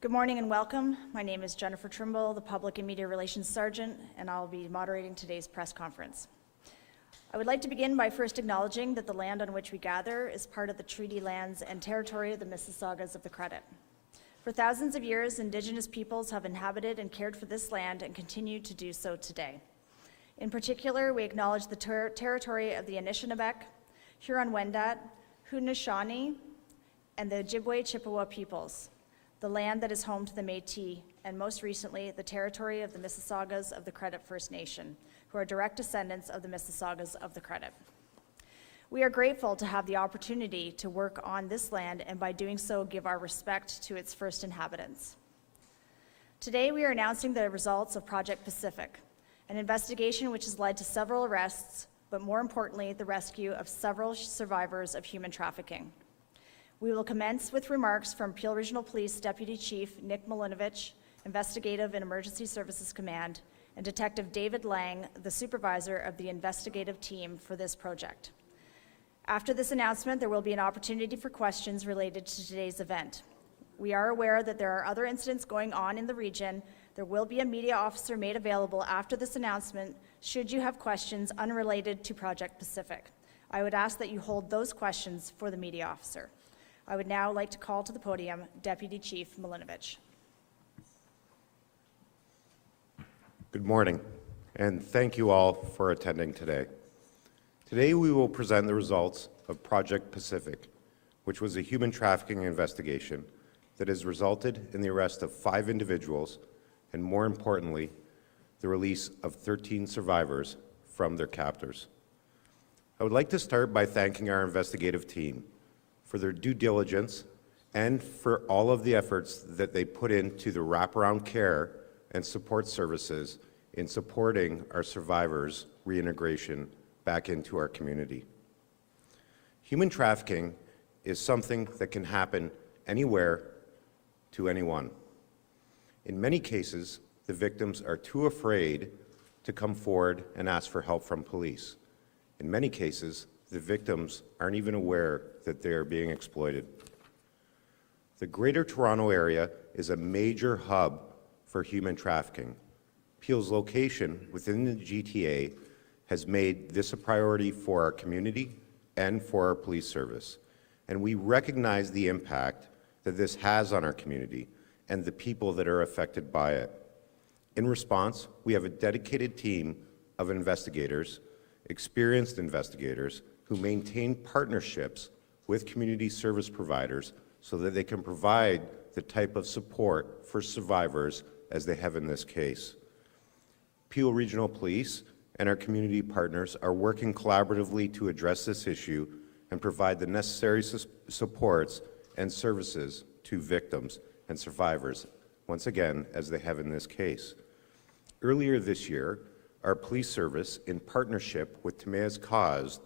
Good morning and welcome. My name is Jennifer Trimble, the Public and Media Relations Sergeant, and I'll be moderating today's press conference. I would like to begin by first acknowledging that the land on which we gather is part of the treaty lands and territory of the Mississaugas of the Credit. For thousands of years, Indigenous peoples have inhabited and cared for this land and continue to do so today. In particular, we acknowledge the territory of the Anishinaabe, Huron-Wendat, Haudenosaunee, and the Ojibwe-Chippewa peoples, the land that is home to the Métis, and most recently, the territory of the Mississaugas of the Credit First Nation, who are direct descendants of the Mississaugas of the Credit. We are grateful to have the opportunity to work on this land and by doing so give our respect to its first inhabitants. Today we are announcing the results of Project Pacific, an investigation which has led to several arrests, but more importantly, the rescue of several survivors of human trafficking. We will commence with remarks from Peel Regional Police Deputy Chief Nick Milinovich, Investigative and Emergency Services Command, and Detective David Laing, the supervisor of the investigative team for this project. After this announcement, there will be an opportunity for questions related to today's event. We are aware that there are other incidents going on in the region. There will be a media officer made available after this announcement should you have questions unrelated to Project Pacific. I would ask that you hold those questions for the media officer. I would now like to call to the podium Deputy Chief Milinovich. Good morning, and thank you all for attending today. Today we will present the results of Project Pacific, which was a human trafficking investigation that has resulted in the arrest of 5 individuals and, more importantly, the release of 13 survivors from their captors. I would like to start by thanking our investigative team for their due diligence and for all of the efforts that they put into the wraparound care and support services in supporting our survivors' reintegration back into our community. Human trafficking is something that can happen anywhere to anyone. In many cases, the victims are too afraid to come forward and ask for help from police. In many cases, the victims aren't even aware that they are being exploited. The Greater Toronto Area is a major hub for human trafficking. Peel's location within the GTA has made this a priority for our community and for our police service, and we recognize the impact that this has on our community and the people that are affected by it. In response, we have a dedicated team of investigators, experienced investigators, who maintain partnerships with community service providers so that they can provide the type of support for survivors as they have in this case. Peel Regional Police and our community partners are working collaboratively to address this issue and provide the necessary supports and services to victims and survivors, once again, as they have in this case. Earlier this year, our police service, in partnership with Timaeus Cause,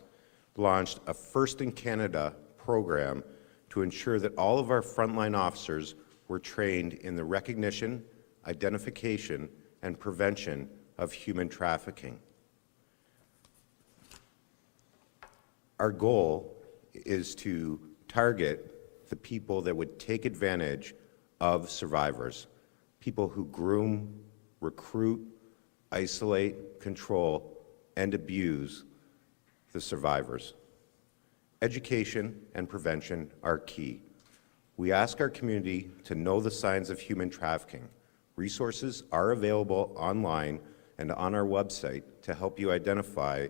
launched a First in Canada program to ensure that all of our frontline officers were trained in the recognition, identification, and prevention of human trafficking. Our goal is to target the people that would take advantage of survivors, people who groom, recruit, isolate, control, and abuse the survivors. Education and prevention are key. We ask our community to know the signs of human trafficking. Resources are available online and on our website to help you identify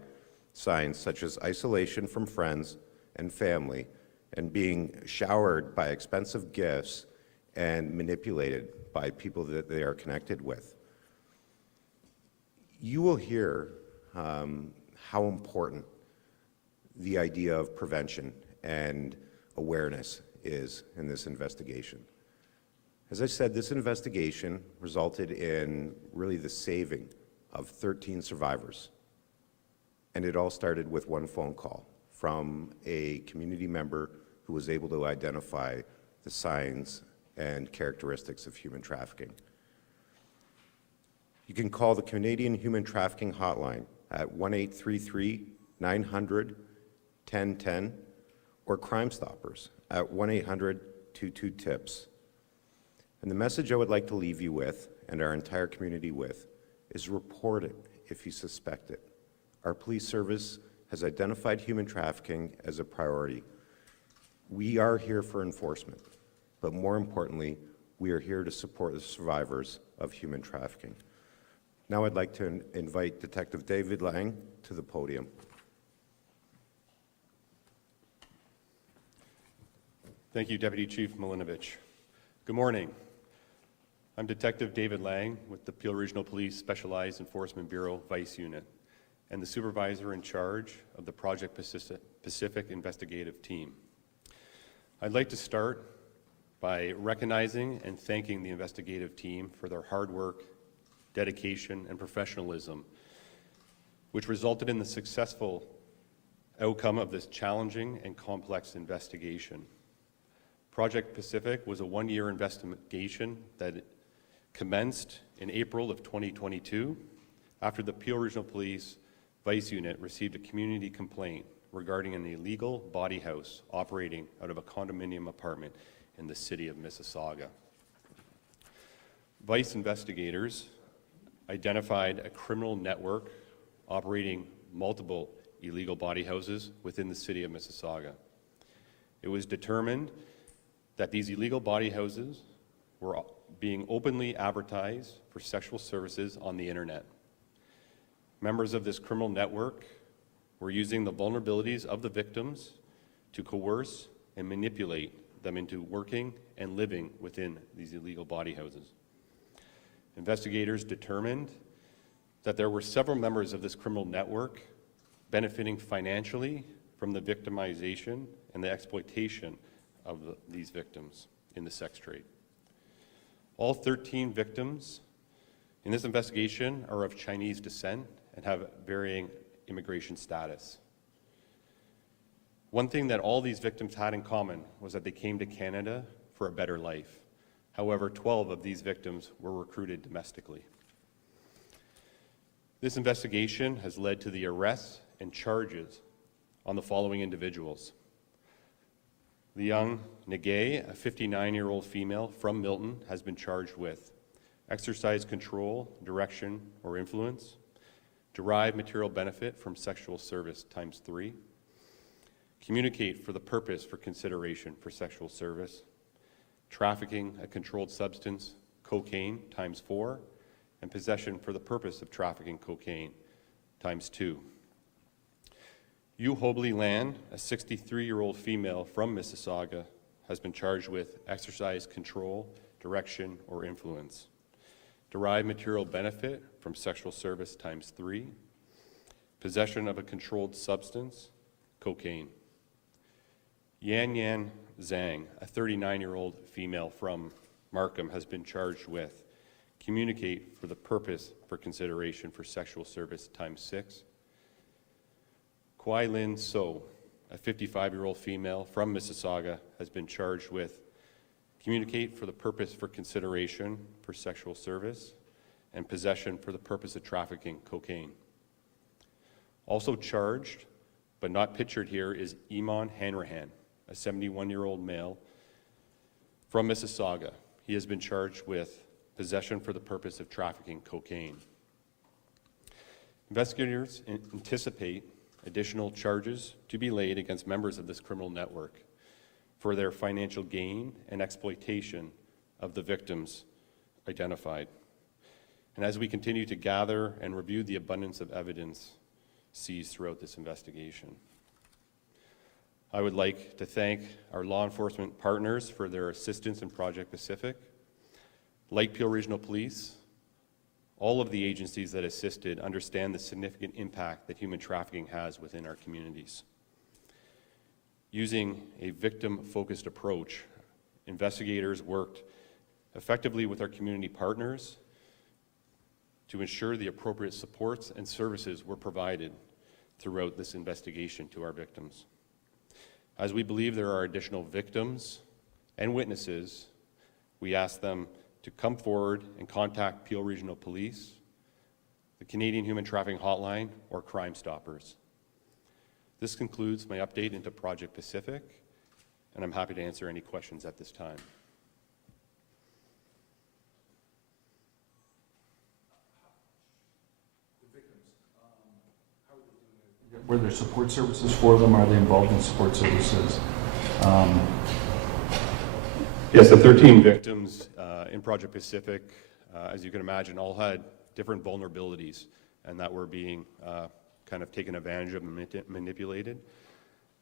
signs such as isolation from friends and family and being showered by expensive gifts and manipulated by people that they are connected with. You will hear how important the idea of prevention and awareness is in this investigation. As I said, this investigation resulted in really the saving of 13 survivors. And it all started with one phone call from a community member who was able to identify the signs and characteristics of human trafficking. You can call the Canadian Human Trafficking Hotline at 1-833-900-1010 or Crime Stoppers at 1-800-22-TIPS. And the message I would like to leave you with, and our entire community with, is report it if you suspect it. Our police service has identified human trafficking as a priority. We are here for enforcement, but more importantly, we are here to support the survivors of human trafficking. Now I'd like to invite Detective David Laing to the podium. Thank you, Deputy Chief Milinovich. Good morning. I'm Detective David Laing with the Peel Regional Police Specialized Enforcement Bureau Vice Unit and the supervisor in charge of the Project Pacific Investigative Team. I'd like to start by recognizing and thanking the investigative team for their hard work, dedication, and professionalism, which resulted in the successful outcome of this challenging and complex investigation. Project Pacific was a one-year investigation that commenced in April of 2022 after the Peel Regional Police Vice Unit received a community complaint regarding an illegal body house operating out of a condominium apartment in the city of Mississauga. Vice investigators identified a criminal network operating multiple illegal body houses within the city of Mississauga. It was determined that these illegal body houses were being openly advertised for sexual services on the internet. Members of this criminal network were using the vulnerabilities of the victims to coerce and manipulate them into working and living within these illegal body houses. Investigators determined that there were several members of this criminal network benefiting financially from the victimization and the exploitation of these victims in the sex trade. All 13 victims in this investigation are of Chinese descent and have varying immigration status. One thing that all these victims had in common was that they came to Canada for a better life. However, 12 of these victims were recruited domestically. This investigation has led to the arrests and charges on the following individuals. Liang Negay, a 59-year-old female from Milton, has been charged with exercise control, direction, or influence, derive material benefit from sexual service ×3, communicate for the purpose for consideration for sexual service, trafficking a controlled substance, cocaine ×4, and possession for the purpose of trafficking cocaine ×2. Yu Hobley Lan, a 63-year-old female from Mississauga, has been charged with exercise control, direction, or influence, derive material benefit from sexual service ×3, possession of a controlled substance, cocaine. Yan Yan Zhang, a 39-year-old female from Markham, has been charged with communicate for the purpose for consideration for sexual service ×6. Kwai Lin So, a 55-year-old female from Mississauga, has been charged with communicate for the purpose for consideration for sexual service and possession for the purpose of trafficking cocaine. Also charged, but not pictured here, is Iman Hanrahan, a 71-year-old male from Mississauga. He has been charged with possession for the purpose of trafficking cocaine. Investigators anticipate additional charges to be laid against members of this criminal network for their financial gain and exploitation of the victims identified. And as we continue to gather and review the abundance of evidence seized throughout this investigation, I would like to thank our law enforcement partners for their assistance in Project Pacific. Like Peel Regional Police, all of the agencies that assisted understand the significant impact that human trafficking has within our communities. Using a victim-focused approach, investigators worked effectively with our community partners to ensure the appropriate supports and services were provided throughout this investigation to our victims. As we believe there are additional victims and witnesses, we ask them to come forward and contact Peel Regional Police, the Canadian Human Trafficking Hotline, or Crime Stoppers. This concludes my update into Project Pacific, and I'm happy to answer any questions at this time. Were there support services for them? Are they involved in support services? Yes, the 13 victims in Project Pacific, as you can imagine, all had different vulnerabilities and that were being kind of taken advantage of and manipulated.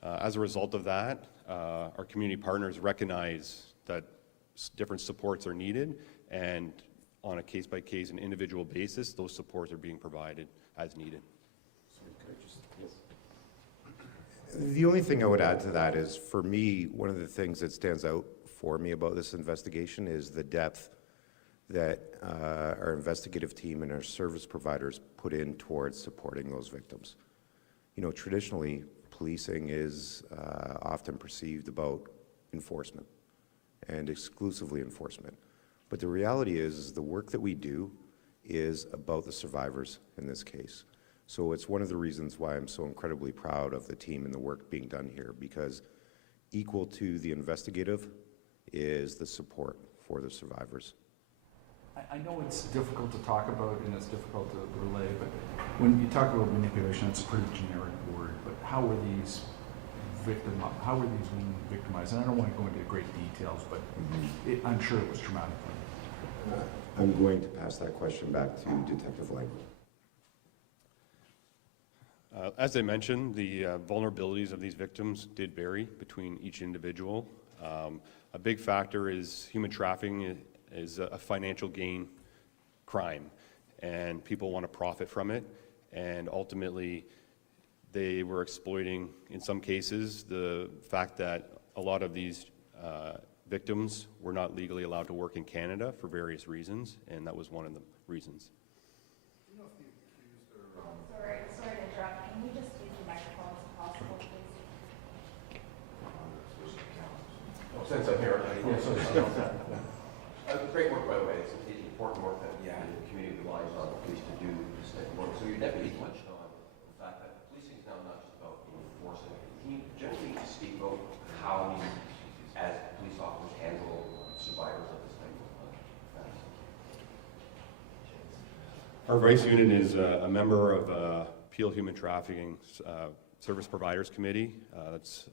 As a result of that, our community partners recognize that different supports are needed, and on a case-by-case and individual basis, those supports are being provided as needed. The only thing I would add to that is, for me, one of the things that stands out for me about this investigation is the depth that our investigative team and our service providers put in towards supporting those victims. You know, traditionally, policing is often perceived about enforcement and exclusively enforcement. But the reality is the work that we do is about the survivors in this case. So it's one of the reasons why I'm so incredibly proud of the team and the work being done here, because equal to the investigative is the support for the survivors. I know it's difficult to talk about and it's difficult to relay, but when you talk about manipulation, it's a pretty generic word, but how were these women victimized? And I don't want to go into great details, but I'm sure it was traumatic. I'm going to pass that question back to Detective Laing. As I mentioned, the vulnerabilities of these victims did vary between each individual. A big factor is human trafficking is a financial gain crime, and people want to profit from it, and ultimately they were exploiting, in some cases, the fact that a lot of these victims were not legally allowed to work in Canada for various reasons, and that was one of the reasons. Sorry to interrupt. Can we just use the microphones if possible, please? Since I'm here, great work, by the way. It's important work that the community relies on the police to do this type of work. So your deputy touched on the fact that policing is now not just about enforcing. Can you generally speak about how you, as police officers, handle survivors of this type of offense? Our Vice Unit is a member of Peel Human Trafficking Service Providers Committee. That's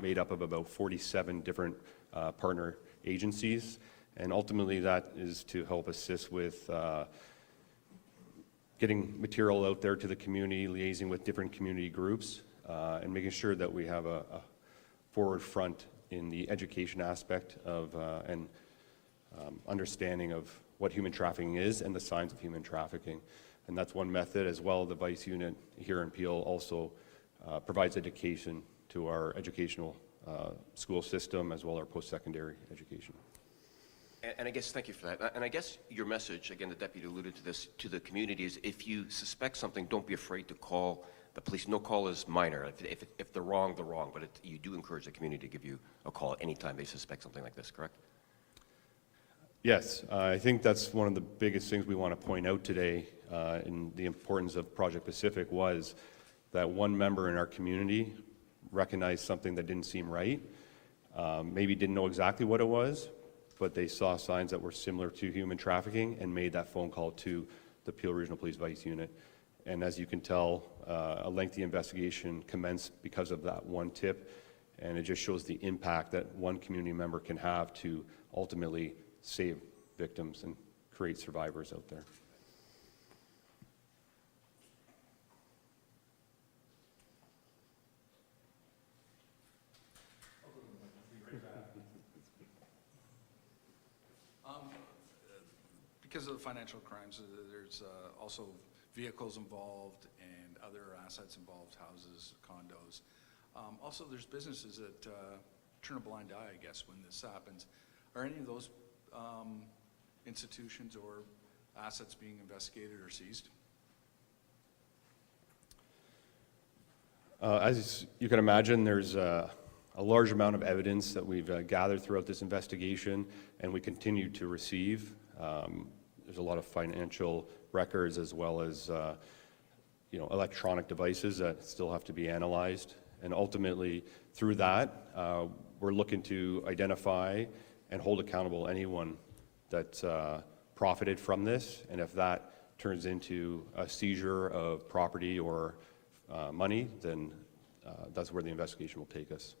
made up of about 47 different partner agencies, and ultimately that is to help assist with getting material out there to the community, liaising with different community groups, and making sure that we have a forward front in the education aspect of and understanding of what human trafficking is and the signs of human trafficking. And that's one method. As well, the Vice Unit here in Peel also provides education to our educational school system, as well as our post-secondary education. And I guess, thank you for that. And I guess your message, again, the deputy alluded to this, to the community is if you suspect something, don't be afraid to call the police. No call is minor. If they're wrong, they're wrong. But you do encourage the community to give you a call anytime they suspect something like this, correct? Yes, I think that's one of the biggest things we want to point out today in the importance of Project Pacific was that one member in our community recognized something that didn't seem right, maybe didn't know exactly what it was, but they saw signs that were similar to human trafficking and made that phone call to the Peel Regional Police Vice Unit. And as you can tell, a lengthy investigation commenced because of that one tip, and it just shows the impact that one community member can have to ultimately save victims and create survivors out there. Because of the financial crimes, there's also vehicles involved and other assets involved, houses, condos. Also, there's businesses that turn a blind eye, I guess, when this happens. Are any of those institutions or assets being investigated or seized? As you can imagine, there's a large amount of evidence that we've gathered throughout this investigation, and we continue to receive. There's a lot of financial records as well as electronic devices that still have to be analyzed. And ultimately, through that, we're looking to identify and hold accountable anyone that profited from this. And if that turns into a seizure of property or money, then that's where the investigation will take us.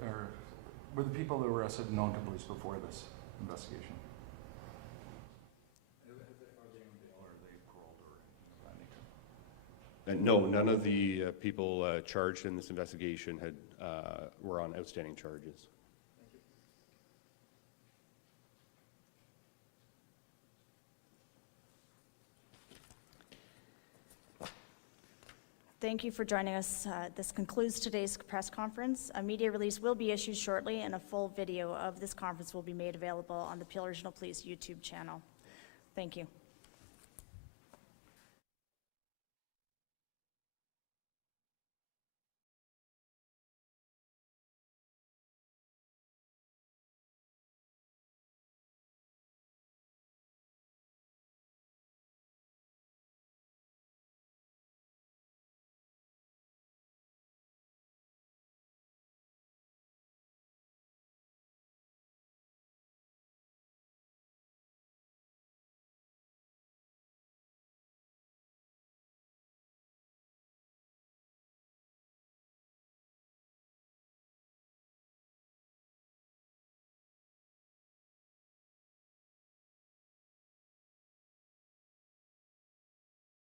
Or were the people that were arrested known to police before this investigation? Are they on bail, or are they paroled, or anything of that nature? And no, none of the people charged in this investigation were on outstanding charges. Thank you for joining us. This concludes today's press conference. A media release will be issued shortly, and a full video of this conference will be made available on the Peel Regional Police YouTube channel. Thank you.